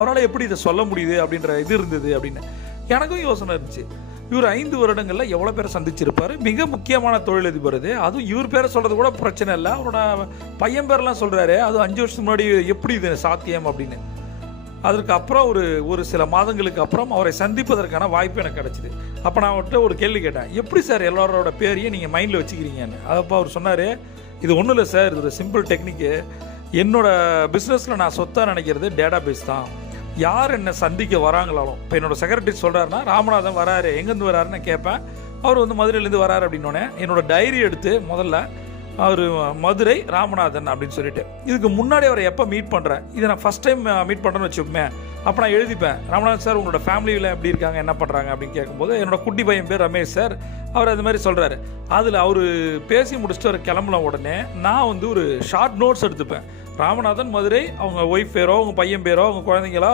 அவரால் எப்படி இதை சொல்ல முடியுது அப்படின்ற இது இருந்தது அப்படின்னு எனக்கும் யோசனை இருந்துச்சு. இவர் 5 வருடங்களில் எவ்வளோ பேரை சந்திச்சிருப்பார். மிக முக்கியமான தொழிலதிபர் இது. அதுவும் இவர் பேரை சொல்கிறது கூட பிரச்சனை இல்லை. அவரோட பையன் பேரெல்லாம் சொல்கிறாரு. அதுவும் 5 வருஷத்துக்கு முன்னாடி எப்படி இது சாத்தியம் அப்படின்னு. அதற்கு அப்புறம் ஒரு சில மாதங்களுக்கு அப்புறம் அவரை சந்திப்பதற்கான வாய்ப்பு எனக்கு கிடச்சிது. அப்போ நான் அவர்கிட்ட ஒரு கேள்வி கேட்டேன், எப்படி சார் எல்லாரோட பேரையும் நீங்கள் மைண்டில் வச்சுக்கிறீங்கன்னு. அப்போ அவர் சொன்னார், இது ஒன்றும் இல்லை சார், இது ஒரு சிம்பிள் டெக்னிக்கு. என்னோட பிஸ்னஸில் நான் சொத்தாக நினைக்கிறது டேட்டா பேஸ் தான். யார் என்னை சந்திக்க வராங்களாலும், இப்போ என்னோடய செக்ரட்டரி சொல்கிறாருன்னா ராமநாதன் வராரு, எங்கேருந்து வராருன்னு நான் கேட்பேன். அவர் வந்து மதுரையிலேருந்து வராரு அப்படின்னோடனே என்னோடய டைரி எடுத்து முதல்ல அவர் மதுரை ராமநாதன் அப்படின்னு சொல்லிட்டு, இதுக்கு முன்னாடி அவரை எப்போ மீட் பண்ணுறேன், இதை நான் ஃபஸ்ட் டைம் மீட் பண்ணுறேன்னு வச்சுப்போமே, அப்போ நான் எழுதிப்பேன், ராமநாதன் சார் உங்களோட ஃபேமிலியில் எப்படி இருக்காங்க, என்ன பண்ணுறாங்க அப்படின்னு கேட்கும்போது என்னோடய குட்டி பையன் பேர் ரமேஷ் சார், அவர் அது மாதிரி சொல்கிறாரு. அதில் அவர் பேசி முடிச்சுட்டு அவர் கிளம்புன உடனே நான் வந்து ஒரு ஷார்ட் நோட்ஸ் எடுத்துப்பேன். ராமநாதன் மதுரை, அவங்க ஒய்ஃப் பேரோ அவங்க பையன் பேரோ அவங்க குழந்தைங்களோ